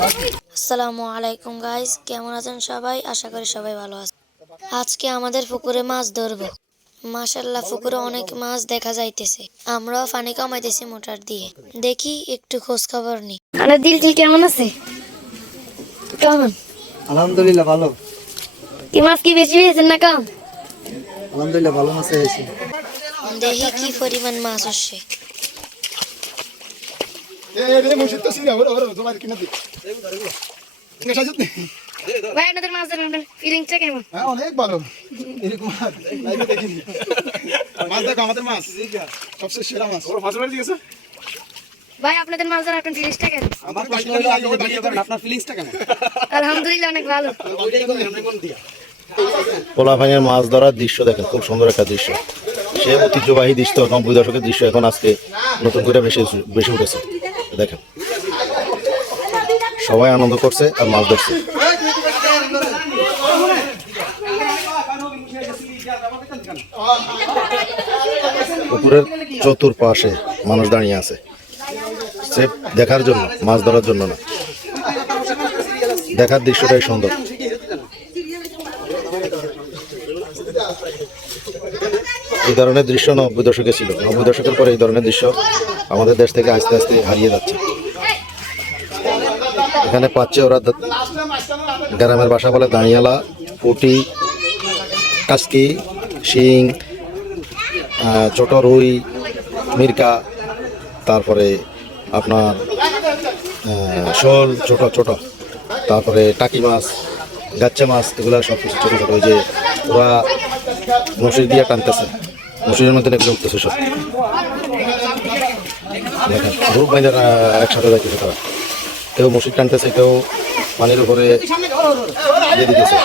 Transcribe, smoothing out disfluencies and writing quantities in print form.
আসসালামু আলাইকুম গাইস, কেমন আছেন সবাই? আশা করি সবাই ভালো আছে। আজকে আমাদের পুকুরে মাছ ধরবো। মাশাআল্লাহ, পুকুরে অনেক মাছ দেখা যাইতেছে। আমরাও পানি কমাইতেছি মোটর দিয়ে। দেখি একটু খোঁজ খবর নি। আরে দিল কেমন আছে? কেমন? আলহামদুলিল্লাহ ভালো। কি মাছ কি বেশি হয়েছে না কম? আলহামদুলিল্লাহ ভালো মাছ হয়েছে। দেখি কি পরিমাণ মাছ আসছে। ভাই আপনাদের মাছ ধরার ফিলিংসটা কেমন? অনেক ভালো। এরকম মাছ লাইভে দেখিনি। মাছ দেখো, আমাদের মাছ সবচেয়ে সেরা মাছ। ওর মাছ মারি দিয়েছে ভাই আপনাদের মাছ ধরার ফিলিংসটা কেমন? আমার প্রশ্ন হলো আগে ভিডিও করেন, আপনার ফিলিংসটা কেমন? আলহামদুলিল্লাহ অনেক ভালো। ওইটাই করেন, আপনি কোন দিয়া? পোলাপাইনের মাছ ধরার দৃশ্য দেখেন, খুব সুন্দর একটা দৃশ্য। সে ঐতিহ্যবাহী দৃশ্য, 90 দশকের দৃশ্য এখন আজকে নতুন করে বেশি উঠেছে। দেখেন সবাই আনন্দ করছে আর মাছ ধরছে। পুকুরের চতুর্পাশে মানুষ দাঁড়িয়ে আছে, সে দেখার জন্য, মাছ ধরার জন্য না। দেখার দৃশ্যটাই সুন্দর। এই ধরনের দৃশ্য 90 দশকে ছিল। 90 দশকের পরে এই ধরনের দৃশ্য আমাদের দেশ থেকে আস্তে আস্তে হারিয়ে যাচ্ছে। এখানে পাচ্ছে ওরা গ্রামের ভাষা বলে দাঁড়িয়ালা, পুঁটি, কাসকি, শিং, ছোট রুই, মিরকা, তারপরে আপনার শোল ছোট ছোট, তারপরে টাকি মাছ, গাচ্ছে মাছ, এগুলো সব কিছু ছোটো ছোটো। ওই যে ওরা মশির দিয়ে টানতেছে, মশিরের মধ্যে এগুলো উঠতেছে সব। দেখেন গ্রুপ বাইদের একসাথে যাইতেছে তারা, কেউ মশির টানতেছে, কেউ পানির উপরে দিয়ে দিতেছে।